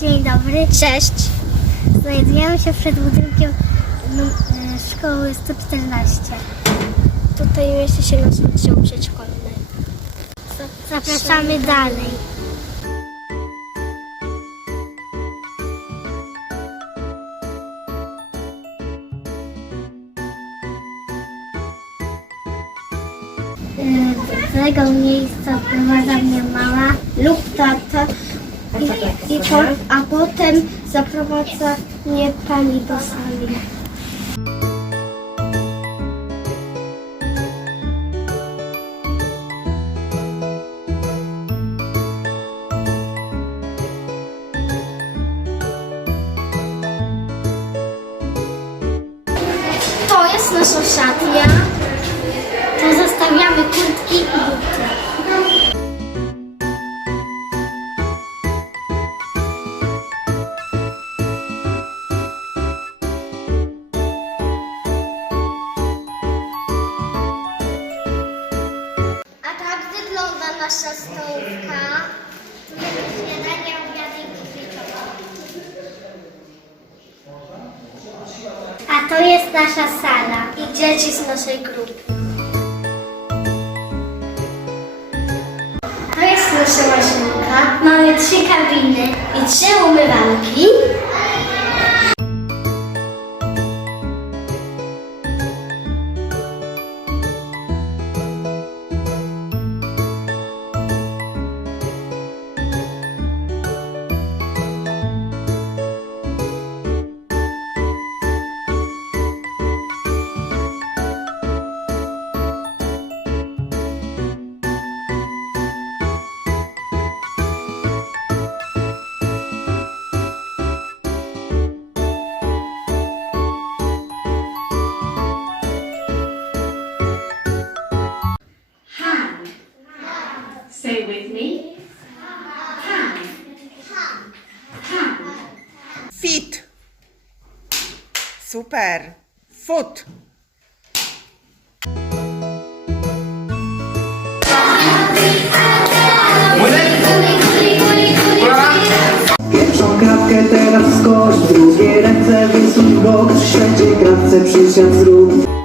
Dzień dobry. Cześć. Znajdujemy się przed budynkiem e, szkoły 114. Tutaj mieści się nasz oddział przedszkolny. Zapraszamy dalej. E, Do tego miejsca prowadza mnie mama Lub tata. I, i po, a potem zaprowadza mnie pani do sali. To jest nasza szatnia. Tu zostawiamy kurtki i buty. Nasza stołówka. Śniadania, obiady i. A to jest nasza sala. I dzieci z naszej grupy. To jest nasza łazienka. Mamy trzy kabiny. I trzy umywalki. Super. Foot. Pierwszą kratkę teraz skocz, drugie ręce wysuń bok, przy trzeciej kratce przysiad zrób.